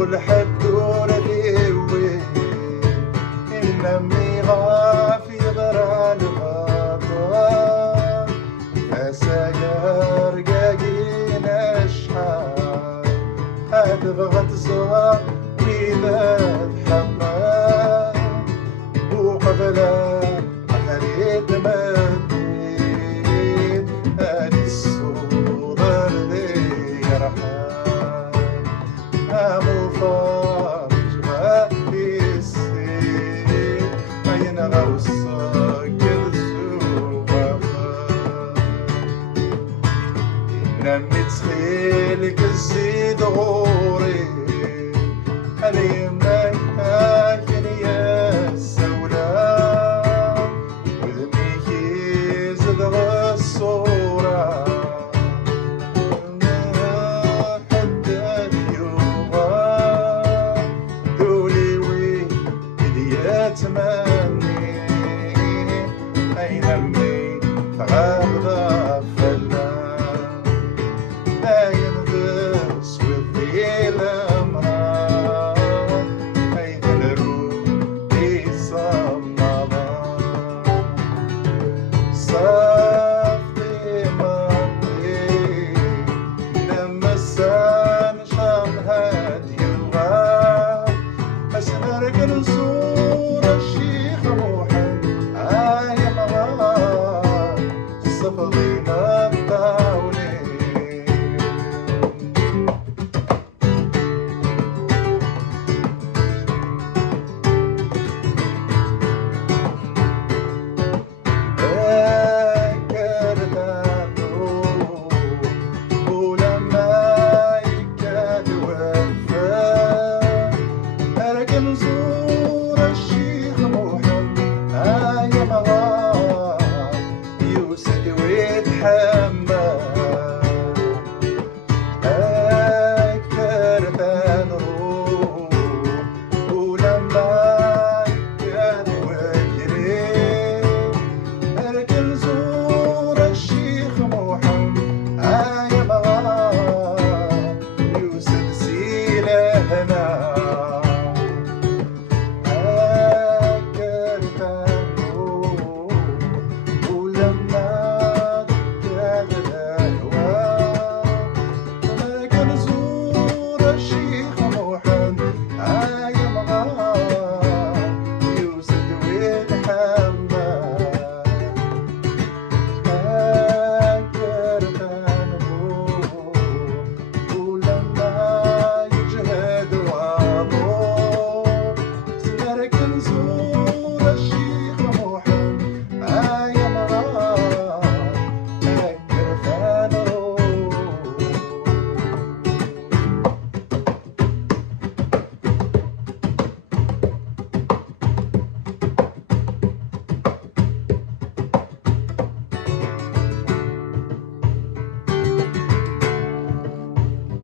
والحدور ذيوي إنمي غافي غرى الغطا أساير قاقين أشحال أدبغت زهر وإذا تحمل وقبله أريد مدين أدي الصدر ذي رحال مفرج غادي السين أين غوصك السوق نمي تخيلك الزيد غوري اليمك هاكن يا السولا وذميكي زدغ الصورة حتى اليوغا دولي وي بديات مني أين أمي فغاب غفلنا أين ذس with the